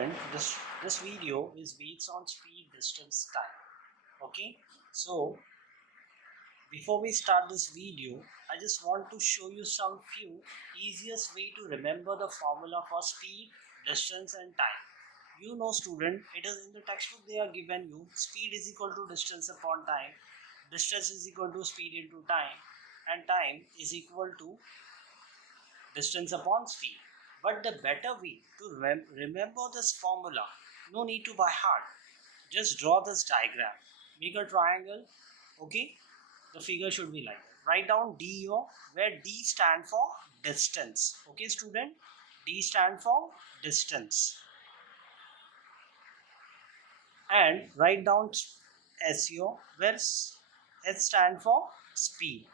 student, this video is based on speed, distance, time. Okay, so before we start this video, I just want to show you some few easiest way to remember the formula for speed, distance and time. You know student, it is in the textbook they are given you speed is equal to distance upon time, distance is equal to speed into time, and time is equal to distance upon speed. But the better way to remember this formula, no need to by heart, just draw this diagram, make a triangle. Okay, the figure should be like that. Write down DO, where D stand for distance. Okay student, D stand for distance, and write down SO, where S stand for speed,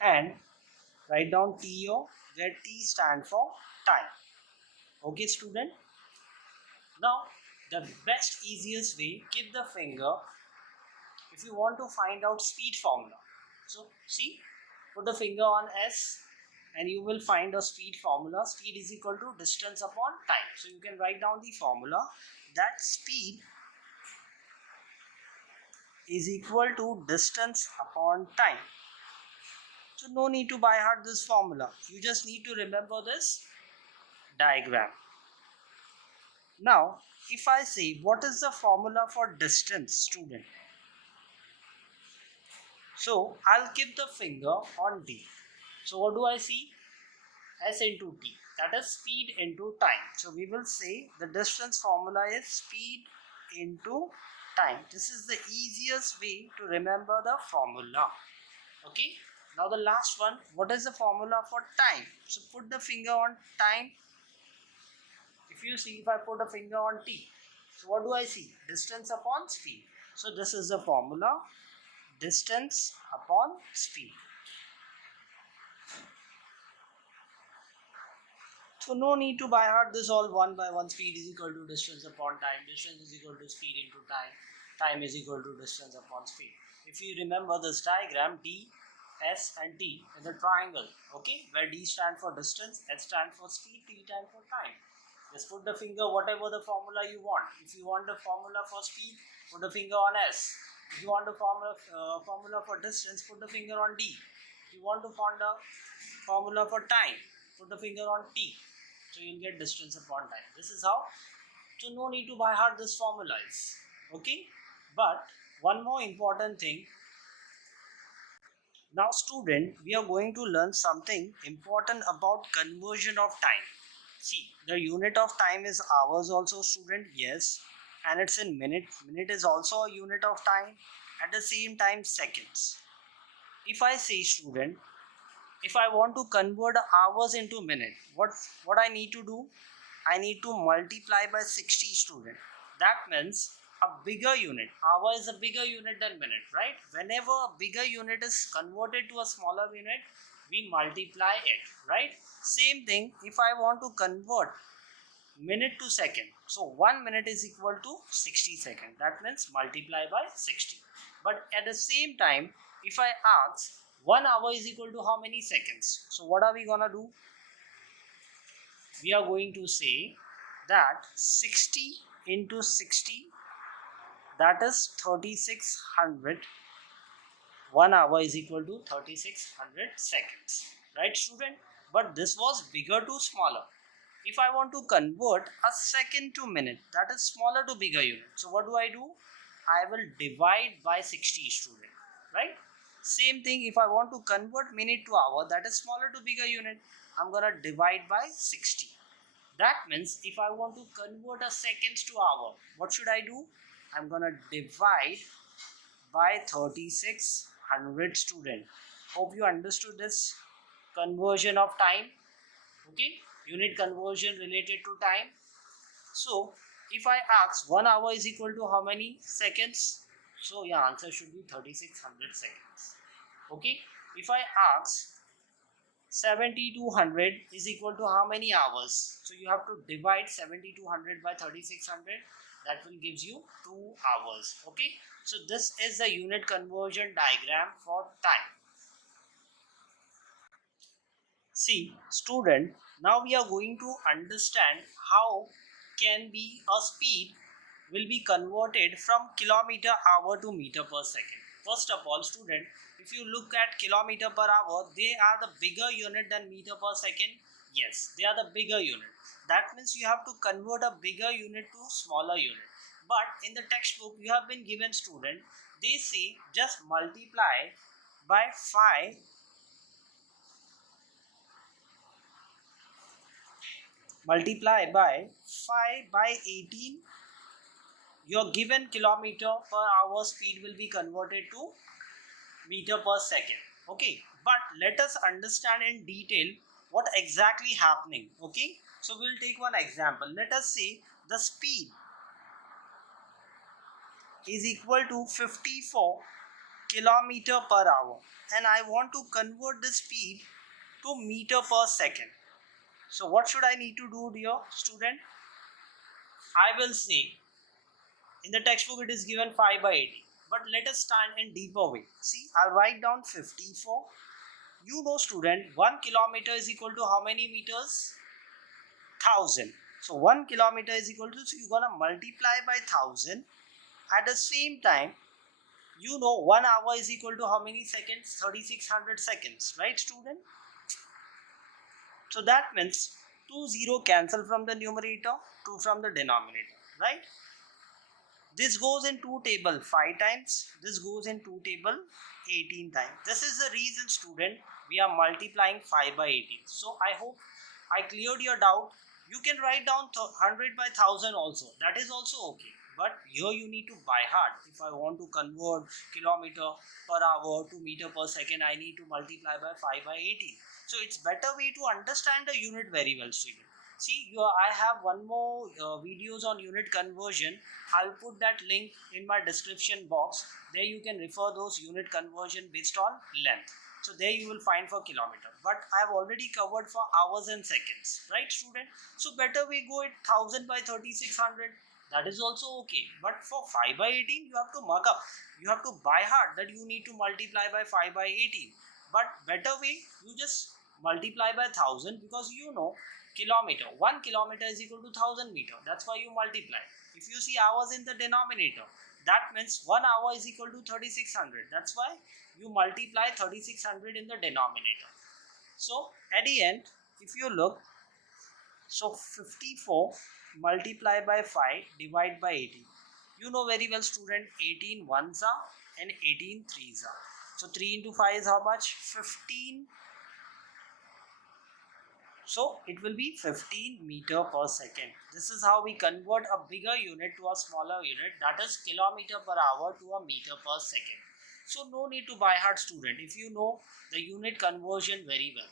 and write down TO, where T stand for time. Okay student, now the best easiest way, keep the finger if you want to find out speed formula. So see, put the finger on S and you will find a speed formula. Speed is equal to distance upon time. So you can write down the formula that speed is equal to distance upon time. So no need to by heart this formula, you just need to remember this diagram. Now if I say what is the formula for distance student, so I'll keep the finger on D. So what do I see? S into T, that is speed into time. So we will say the distance formula is speed into time. This is the easiest way to remember the formula. Okay, now the last one, what is the formula for time? So put the finger on time. If you see, if I put a finger on T, so what do I see? Distance upon speed. So this is the formula, distance upon speed. So no need to by heart this all one by one. Speed is equal to distance upon time, distance is equal to speed into time, time is equal to distance upon speed. If you remember this diagram, D, S and T is a triangle, okay, where D stand for distance, S stand for speed, T stand for time. Just put the finger whatever the formula you want. If you want the formula for speed, put the finger on S. If you want the formula for distance, put the finger on D. If you want to find the formula for time, put the finger on T. So you'll get distance upon time. This is how. So no need to by heart this formula is. Okay. But one more important thing. Now student, we are going to learn something important about conversion of time. See, the unit of time is hours also student, yes, and it's in minutes. Minute is also a unit of time. At the same time seconds. If I say student, if I want to convert hours into minute, what I need to do? I need to multiply by 60 student. That means a bigger unit. Hour is a bigger unit than minute, right? Whenever a bigger unit is converted to a smaller unit, we multiply it, right? Same thing if I want to convert minute to second. So 1 minute is equal to 60 seconds. That means multiply by 60. But at the same time, if I ask 1 hour is equal to how many seconds? So what are we gonna do? We are going to say that 60 into 60, that is 3600. 1 hour is equal to 3600 seconds, right student? But this was bigger to smaller. If I want to convert a second to minute, that is smaller to bigger unit. So what do? I will divide by 60 student, right? Same thing if I want to convert minute to hour, that is smaller to bigger unit, I'm gonna divide by 60. That means if I want to convert a seconds to hour, what should I do? I'm gonna divide by 3600 student. Hope you understood this conversion of time. Okay, unit conversion related to time. So if I ask 1 hour is equal to how many seconds? So your answer should be 3600 seconds. Okay, if I ask 7200 is equal to how many hours? So you have to divide 7200 by 3600. That will gives you 2 hours. Okay, so this is the unit conversion diagram for time. See, student, now we are going to understand how can be a speed will be converted from kilometer hour to meter per second. First of all, student, if you look at kilometer per hour, they are the bigger unit than meter per second. Yes, they are the bigger unit. That means you have to convert a bigger unit to smaller unit. But in the textbook, you have been given, student, they say just multiply by 5 multiply by 5 by 18, your given kilometer per hour speed will be converted to meter per second. Okay, but let us understand in detail what exactly happening. Okay, so we'll take one example. Let us say the speed is equal to 54 kilometer per hour and I want to convert the speed to meter per second. So what should I need to do, dear student? I will say in the textbook it is given 5 by 80, but let us stand in deeper way. See, I'll write down 54. You know, student, 1 kilometer is equal to how many meters? 1000. So 1 kilometer is equal to, so you're gonna multiply by 1000. At the same time, you know 1 hour is equal to how many seconds? 3600 seconds, right, student? So that means 2 0 cancel from the numerator, 2 from the denominator, right? This goes in 2 table 5 times, this goes in 2 table 18 times. This is the reason, student, we are multiplying 5 by 18. So I hope I cleared your doubt. You can write down 100 by 1000 also, that is also okay. But here you need to by heart. If I want to convert kilometer per hour to meter per second, I need to multiply by 5 by 18. So it's better way to understand the unit very well, student. See, I have one more videos on unit conversion. I'll put that link in my description box. There you can refer those unit conversion based on length. So there you will find for kilometer. But I have already covered for hours and seconds, right, student? So better we go at 1000 by 3600. That is also okay. But for 5 by 18, you have to mug up. You have to by heart that you need to multiply by 5 by 18. But better way, you just multiply by 1000 because you know kilometer. 1 kilometer is equal to 1000 meter. That's why you multiply. If you see hours in the denominator, that means 1 hour is equal to 3600. That's why you multiply 3600 in the denominator. So at the end, if you look, so 54 multiply by 5 divide by 18. You know very well, student, 18 ones are and 18 threes are. So 3 into 5 is how much? 15. So it will be 15 meter per second. This is how we convert a bigger unit to a smaller unit, that is kilometer per hour to a meter per second. So no need to by heart, student, if you know the unit conversion very well.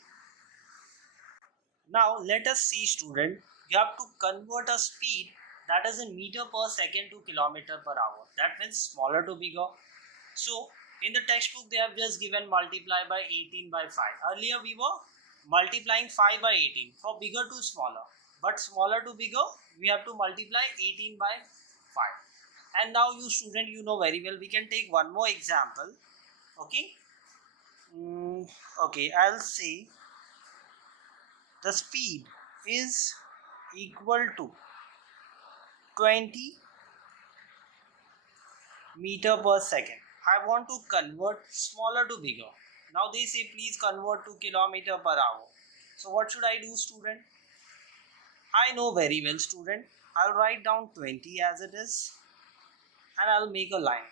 Now let us see, student, you have to convert a speed that is in meter per second to kilometer per hour. That means smaller to bigger. So in the textbook they have just given multiply by 18 by 5. Earlier we were multiplying 5 by 18 for bigger to smaller, but smaller to bigger we have to multiply 18 by 5. And now you student, you know very well, we can take one more example. Okay, okay, I'll say the speed is equal to 20 meter per second. I want to convert smaller to bigger. Now they say please convert to kilometer per hour. So what should I do, student? I know very well, student. I'll write down 20 as it is and I'll make a line.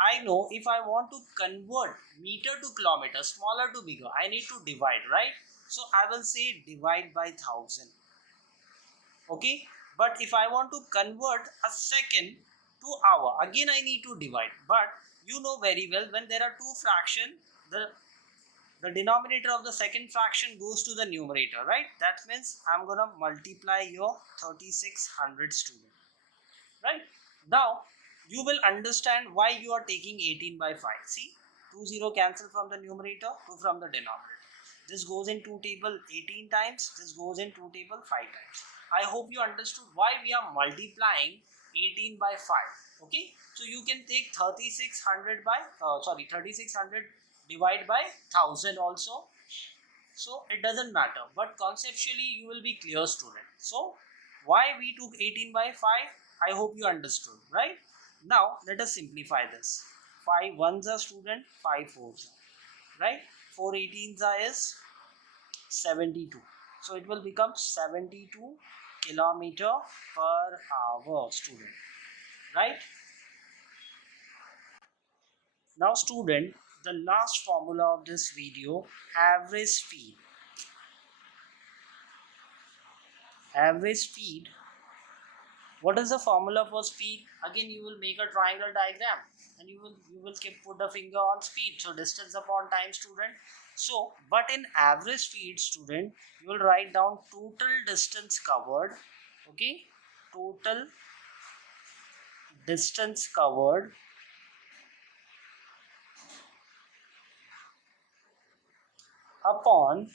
I know if I want to convert meter to kilometer, smaller to bigger, I need to divide, right? So I will say divide by 1000. Okay, but if I want to convert a second to hour, again I need to divide. But you know very well, when there are two fractions, the denominator of the second fraction goes to the numerator, right? That means I'm gonna multiply your 3600, student, right? Now you will understand why you are taking 18 by 5. See, 2 0 cancel from the numerator, 2 from the denominator. This goes in 2 table 18 times, this goes in 2 table 5 times. I hope you understood why we are multiplying 18 by 5. Okay, so you can take 3600 by 3600 divide by 1000 also. so it doesn't matter, but conceptually you will be clear, student. So why we took 18 by 5, I hope you understood, right? Now let us simplify this. 5 ones are, student, 5 fours are, right? 4 18s are is 72, so it will become 72 kilometer per hour, student, right? Now student, the last formula of this video, average speed. Average speed, what is the formula for speed? Again, you will make a triangle diagram and you will keep put the finger on speed, so distance upon time, student. So but in average speed, student, you will write down total distance covered, okay, total distance covered upon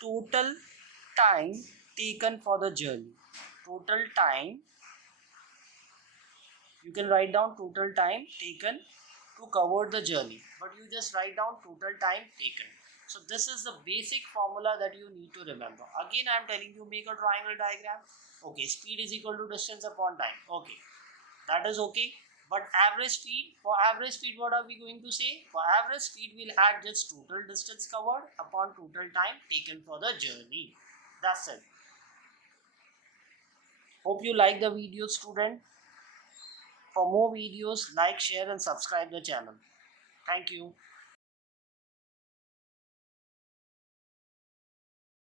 total time taken for the journey. Total time, you can write down total time taken to cover the journey, but you just write down total time taken. So this is the basic formula that you need to remember. Again, I am telling you, make a triangle diagram. Okay, speed is equal to distance upon time. Okay, that is okay. But average speed, for average speed, what are we going to say? For average speed, we'll add just total distance covered upon total time taken for the journey. That's it. Hope you like the video, student. For more videos, like, share and subscribe the channel. Thank you.